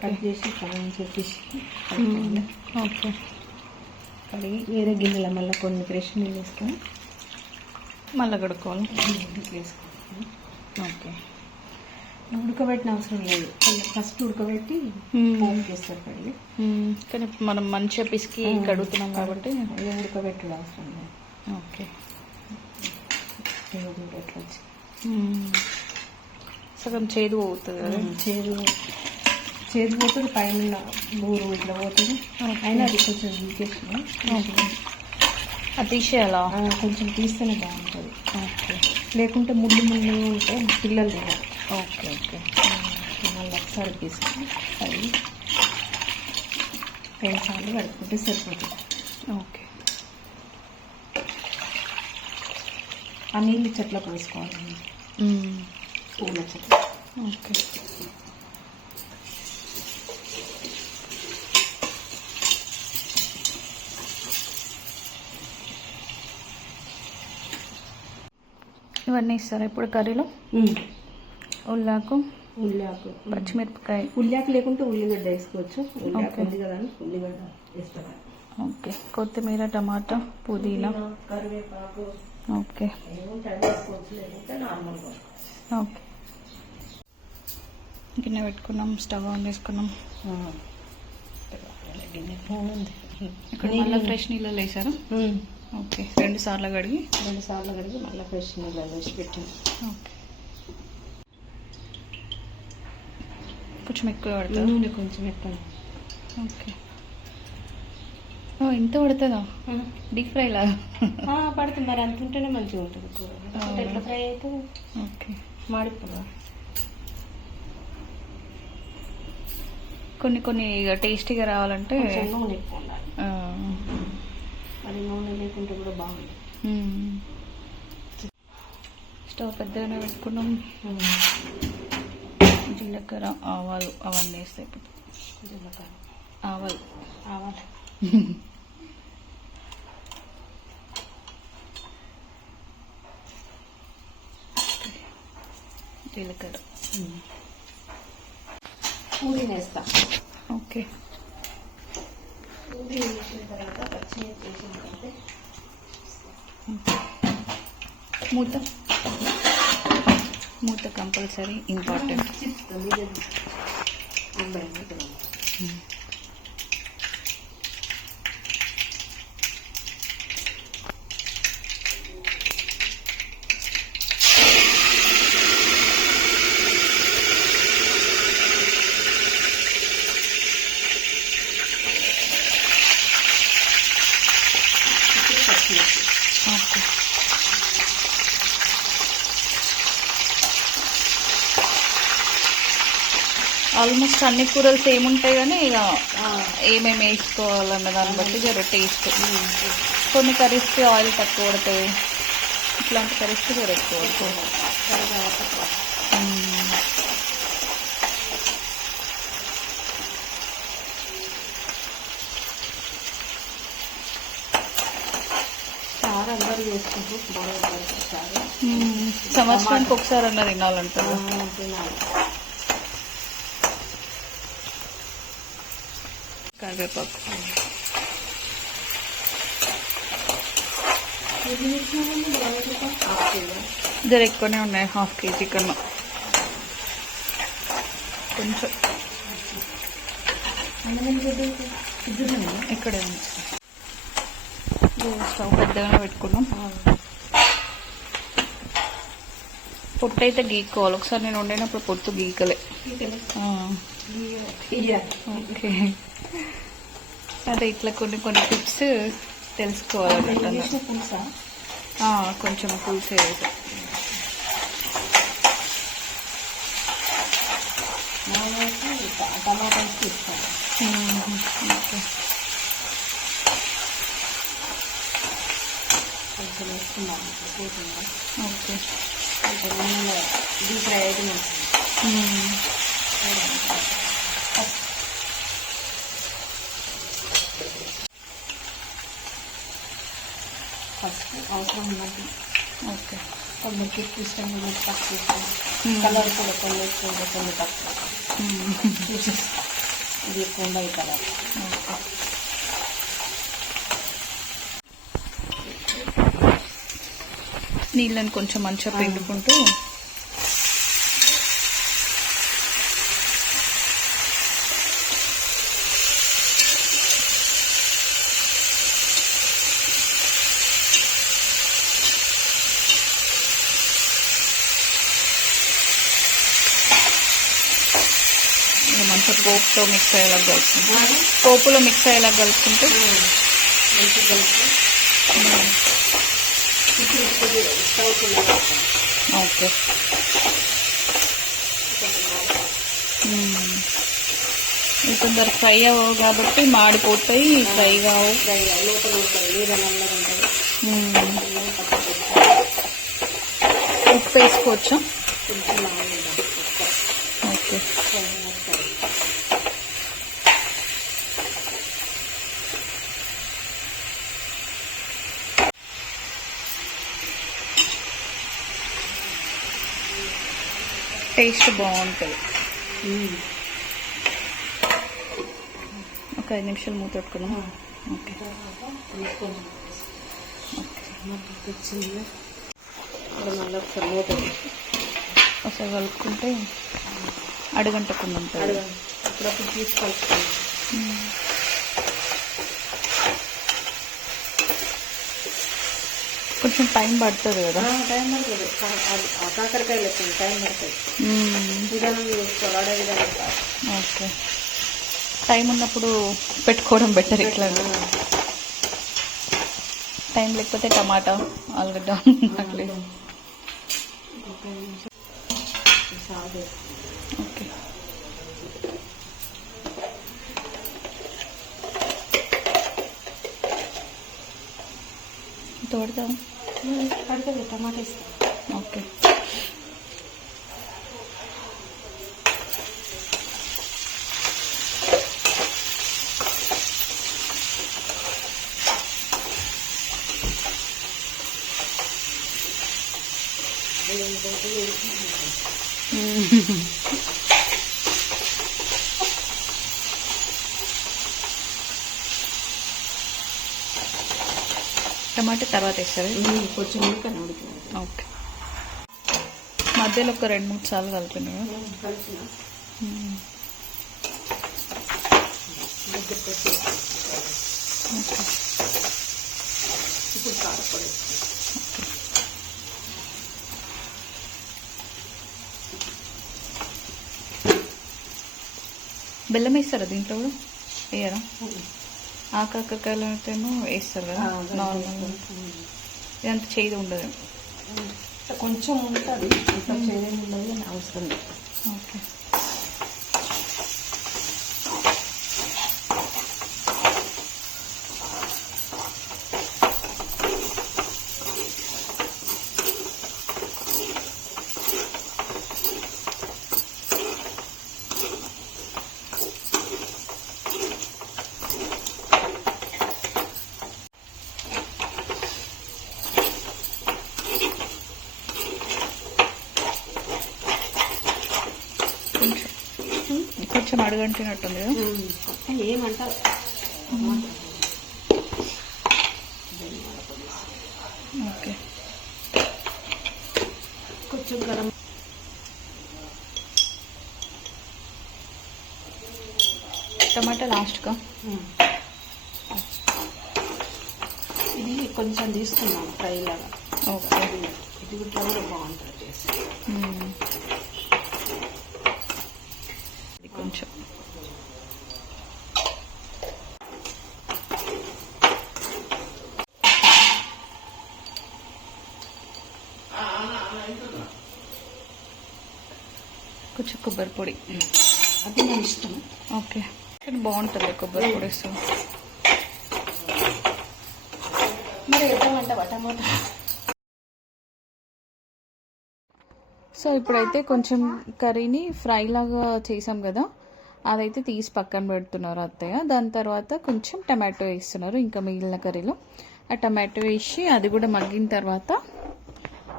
Cut చేసి మంచిగా fish okay. కడిగి వేరే గిన్నెలో మళ్ళీ కొన్ని ఫ్రెష్ నీళ్ళు వేసుకొని మళ్ళీ కడుక్కోవాలి. వేసుకోవాలి ఓకే. ఉడకబెట్టిన అవసరం లేదు. ఫస్ట్ ఉడకబెట్టి. పోపు చేస్తారు కడిగి. కానీ మనం మంచిగా పిసికి కడుగుతున్నాం కాబట్టి ఏ ఉడకబెట్టడం అవసరం లేదు. ఓకే. ఎట్లా వచ్చి. సగం చేదు పోతుంది కదా. చేదు. చేదు పోతుంది పైన బూరు ఇట్లా పోతుంది. అయినా అది కొంచెం ఓకే అది తీసేయాలా? కొంచెం తీస్తేనే బాగుంటుంది. ఓకే లేకుంటే ముళ్ళు ముళ్ళు ఉంటే పిల్లలు తినరు. Okay okay. మళ్ళీ ఒకసారి తీసుకొని రెండు సార్లు కడుక్కుంటే సరిపోతుంది. ఓకే. ఆ నీళ్ళు చెట్ల పోసుకోవాలి మ్మ్. పూల చెట్లు ఓకే. ఇవన్నీ ఇస్తారా ఇప్పుడు కర్రీలో? ఉల్లాకు ఉల్లాకు. పచ్చిమిరపకాయ. ఉల్లాకు లేకుంటే ఉల్లిగడ్డ వేసుకోవచ్చు. ఉల్లాకు ఓకే. ఉంది కదా అని ఉల్లిగడ్డ వేస్తాను ఓకే. కొత్తిమీర టమాటా పుదీనా. కరివేపాకు. ఓకే. ఓకే. గిన్నె పెట్టుకున్నాం స్టవ్ ఆన్ చేసుకున్నాం. గిన్నె ఇక్కడ మళ్ళీ ఫ్రెష్ నీళ్ళు వేసారు. ఓకే. రెండు సార్లు కడిగి? రెండు సార్లు కడిగి మళ్ళీ ఫ్రెష్ నీళ్ళు వేసి పెట్టింది ఓకే. కొంచెం ఎక్కువ పడుతుంది నూనె కొంచెం ఎక్కువ. ఓకే. ఇంత పడుతుందా? డీప్ ఫ్రై లాగా? పడుతుంది. మరి అంత ఉంటేనే మంచిగా ఉంటుంది. కూర. ఎట్లా ఫ్రై అయితే ఓకే. మాడిపోదా కొన్ని కొన్ని ఇక టేస్టీగా రావాలంటే నూనె ఎక్కువ. మరి నూనె లేకుంటే కూడా బాగుంది. స్టవ్ పెద్దగానే పెట్టుకున్నాం. జీలకర్ర ఆవాలు అవన్నీ ఇప్పుడు జీలకర్ర. ఆవాలు. ఆవాలు. జీలకర్ర. పూరీని వేస్తా ఓకే. పూరీ వేసిన తర్వాత పచ్చిమిర్చి వేసిన తర్వాత మూత మూత కంపల్సరీ ఇంపార్టెంట్ చిత్తుంది ఇది అబ్బాయి ఇక్కడ పచ్చిమిర్చి ఓకే ఆల్మోస్ట్ అన్ని కూరలు సేమ్ ఉంటాయి కానీ ఇక ఏమేమి వేసుకోవాలన్న దాన్ని బట్టి జర టేస్ట్. కొన్ని కర్రీస్కి ఆయిల్ తక్కువ పడుతుంది ఇట్లాంటి కర్రీస్కి జర ఎక్కువ. సంవత్సరానికి ఒకసారి అన్న తినాలంటారు. తినాలి. కరివేపాకు. జర ఎక్కువనే ఉన్నాయి హాఫ్ కేజీ కన్నా. కొంచెం. ఇక్కడే స్టవ్ పెద్దగానే పెట్టుకున్నాం. పొట్టు అయితే గీక్కోవాలి. ఒకసారి నేను వండినప్పుడు పొట్టు గీకలే. ఓకే. అదే ఇట్లా కొన్ని కొన్ని టిప్స్ తెలుసుకోవాలన్నట్టు కొంచెం పులుసు వేసి ఇస్తాను కొంచెం వేసుకున్నాం పోతుందా? ఓకే. కొంచెం డీప్ ఫ్రై అయితే మంచిది. ఫస్ట్ అవసరం ఉన్నట్టు ఓకే. కొందరికి ఇష్టం ఉన్నట్టు తక్కువ. కలర్ కూడా కొన్ని ఎక్కువ కొన్ని తక్కువ ఇది ఎక్కువ ఉండదు కదా నీళ్ళని కొంచెం మంచిగా పిండుకుంటూ కొంచెం పోపుతో మిక్స్ అయ్యేలా కలుపుకుంటాం పోపులో మిక్స్ అయ్యేలా కలుపుకుంటే. మంచి ఓకే కొందరు ఫ్రై అవ్వవు కాబట్టి మాడిపోతాయి ఫ్రై కావు. ఫ్రై లోపల ఉంటుంది ఓకే నల్లగా ఉంటుంది మ్మ్. అల్లం పచ్చి పెట్టుకోవాలి. ఉప్పు వేసుకోవచ్చా కొంచెం ఆయిల్ వేద్దాం. ఓకే ఫ్రై అయినట్టు. టేస్ట్ బాగుంటుంది. ఒక ఐదు నిమిషాలు మూత పెట్టుకుందాం. ఓకే. ఒకసారి కలుపుకుంటే అడుగంటకుండా ఉంటుంది. అప్పుడప్పుడు తీసుకొచ్చుకోండి కొంచెం టైం పడుతుంది కదా. టైం పడుతుంది. కాకరకాయలు వచ్చింది టైం పడుతుంది. విధానం చేసుకోవాలి అడే విధానం కాదు ఓకే. టైం ఉన్నప్పుడు పెట్టుకోవడం బెటర్ ఇట్లా. టైం లేకపోతే టమాటా ఆలుగడ్డ ఓకే. తోడతాం పడుతుంది టమాటా ఇస్తాం ఓకే. టమాటా తర్వాత వేస్తారు? కొంచెం ఓకే. మధ్యలో ఒక రెండు మూడు సార్లు కలిపిన? ఇప్పుడు కారపొడి. బెల్లం వేస్తారా దీంట్లో కూడా? వేయరా? ఆ కాకరకాయలు అయితేమో వేస్తారు కదా నార్మల్ ఇదంతా చేదు ఉండదు. కొంచెం ఉంటుంది అంత చేయడం ఉండదు అవసరం ఓకే కొంచెం కదా ఏమంటారు ఓకే. కొంచెం గరం. టమాటా లాస్ట్గా ఇది కొంచెం తీసుకున్నాం ఫ్రై లాగా. ఓకే. ఇది కూడా కూడా బాగుంటుంది టేస్ట్ మ్మ్. ఇది కొంచెం కొంచెం కొబ్బరి పొడి. అది మన ఇష్టం. ఓకే. కానీ బాగుంటుంది కొబ్బరి పొడి వేస్తే మరి వేద్దామంటావా టమాటా సో ఇప్పుడైతే కొంచెం కర్రీని ఫ్రై లాగా చేసాం కదా. అదైతే తీసి పక్కన పెడుతున్నారు అత్తయ్య. దాని తర్వాత కొంచెం టమాటో వేస్తున్నారు ఇంకా మిగిలిన కర్రీలో. ఆ టమాటో వేసి అది కూడా మగ్గిన తర్వాత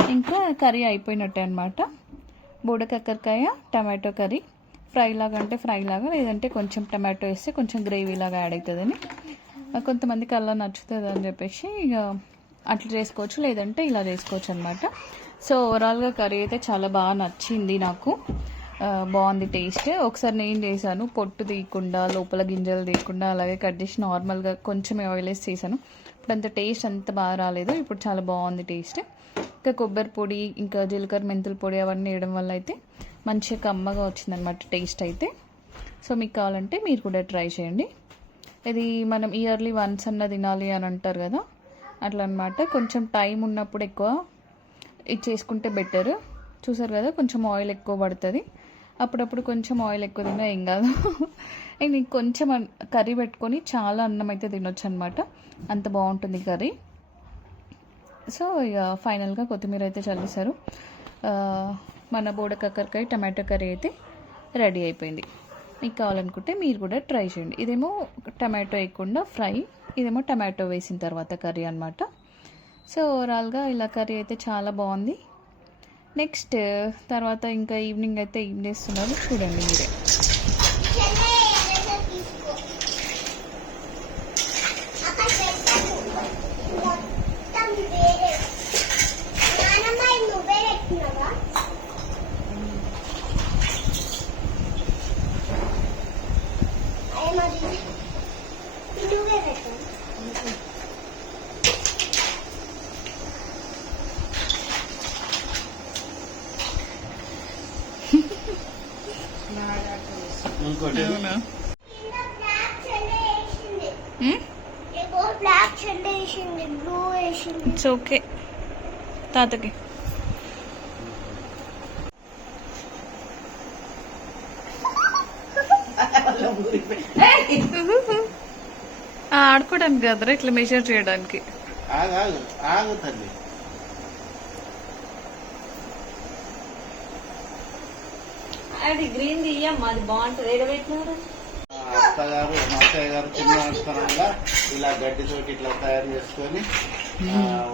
ఇంకా కర్రీ అయిపోయినట్టే అనమాట బూడకాకరకాయ టమాటో కర్రీ. ఫ్రై లాగా అంటే ఫ్రై లాగా లేదంటే కొంచెం టమాటో వేస్తే కొంచెం గ్రేవీ లాగా యాడ్ అవుతుందని. కొంతమందికి అలా నచ్చుతుంది అని చెప్పేసి ఇక అట్లా చేసుకోవచ్చు లేదంటే ఇలా చేసుకోవచ్చు అనమాట సో ఓవరాల్గా కర్రీ అయితే చాలా బాగా నచ్చింది నాకు. బాగుంది టేస్ట్. ఒకసారి నేను చేశాను పొట్టు తీయకుండా లోపల గింజలు తీయకుండా అలాగే కట్ చేసి నార్మల్గా కొంచెం ఆయిల్ వేసి చేశాను. ఇప్పుడు అంత టేస్ట్ అంత బాగా రాలేదు ఇప్పుడు చాలా బాగుంది టేస్ట్. ఇంకా కొబ్బరి పొడి ఇంకా జీలకర్ర మెంతుల పొడి అవన్నీ వేయడం వల్ల అయితే మంచిగా కమ్మగా వచ్చిందనమాట టేస్ట్ అయితే. సో మీకు కావాలంటే మీరు కూడా ట్రై చేయండి. ఇది మనం ఇయర్లీ వన్స్ అన్న తినాలి అని అంటారు కదా అట్లా అనమాట కొంచెం టైం ఉన్నప్పుడు ఎక్కువ ఇది చేసుకుంటే బెటర్. చూసారు కదా కొంచెం ఆయిల్ ఎక్కువ పడుతుంది. అప్పుడప్పుడు కొంచెం ఆయిల్ ఎక్కువ తిన్నా ఏం కాదు. అండ్ కొంచెం కర్రీ పెట్టుకొని చాలా అన్నం అయితే తినొచ్చు అనమాట అంత బాగుంటుంది కర్రీ. సో ఇక ఫైనల్గా కొత్తిమీర అయితే చల్లేశారు. మన బోడ కాకరకాయ టమాటో కర్రీ అయితే రెడీ అయిపోయింది. మీకు కావాలనుకుంటే మీరు కూడా ట్రై చేయండి. ఇదేమో టమాటో వేయకుండా ఫ్రై ఇదేమో టమాటో వేసిన తర్వాత కర్రీ అనమాట సో ఓవరాల్గా ఇలా కర్రీ అయితే చాలా బాగుంది. నెక్స్ట్ తర్వాత ఇంకా ఈవినింగ్ అయితే ఏం చేస్తున్నారు? చూడండి మీరే. ఇట్స్ ఓకే తాతకి. ఆడుకోవడానికి కదరా ఇట్లా మెజర్ చేయడానికి. అది గ్రీన్ తీయమ్మా అది బాగుంటుంది. ఎడబెట్టినారు ఆ అత్తగారు మా అత్తయ్య గారు చిన్నతనంగా ఇలా గడ్డితోటి ఇట్లా తయారు చేసుకొని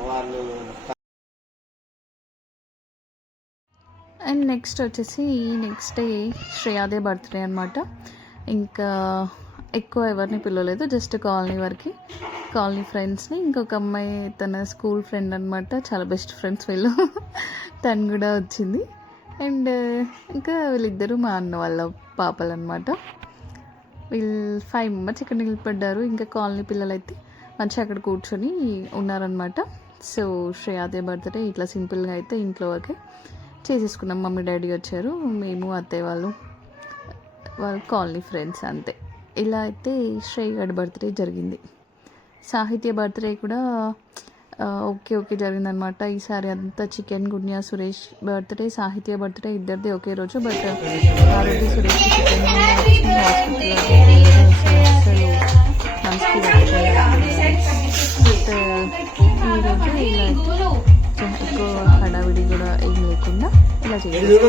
వాళ్ళు అండ్ నెక్స్ట్ వచ్చేసి నెక్స్ట్ డే శ్రేయాదే బర్త్డే అనమాట ఇంకా ఎక్కువ ఎవరిని పిలవలేదు జస్ట్ కాలనీ వరకు. కాలనీ ఫ్రెండ్స్ని ఇంకొక అమ్మాయి తన స్కూల్ ఫ్రెండ్ అనమాట చాలా బెస్ట్ ఫ్రెండ్స్ వీళ్ళు. తను కూడా వచ్చింది. అండ్ ఇంకా వీళ్ళిద్దరూ మా అన్న వాళ్ళ పాపలు అనమాట వీళ్ళు ఫైవ్ మెంబర్స్ ఇక్కడ నిలబడ్డారు. ఇంకా కాలనీ పిల్లలు అయితే మంచిగా అక్కడ కూర్చొని ఉన్నారనమాట సో శ్రేయాదే బర్త్డే. ఇట్లా సింపుల్గా అయితే ఇంట్లో వరకే చేసేసుకున్నాం. మమ్మీ డాడీ వచ్చారు. మేము అత్తయ్య వాళ్ళు వాళ్ళ కాలనీ ఫ్రెండ్స్ అంతే. ఇలా అయితే శ్రేయ్ గడ్ బర్త్డే జరిగింది. సాహిత్య బర్త్డే కూడా ఓకే ఓకే జరిగిందనమాట ఈసారి అంతా chikungunya Suresh birthday Sahitya birthday ఇద్దరిది ఒకే రోజు బట్ సురేష్ చికెన్ బట్ ఈరోజు ఇలా ఎక్కువ హడావిడి కూడా ఏం లేకుండా ఇలా చేయాలి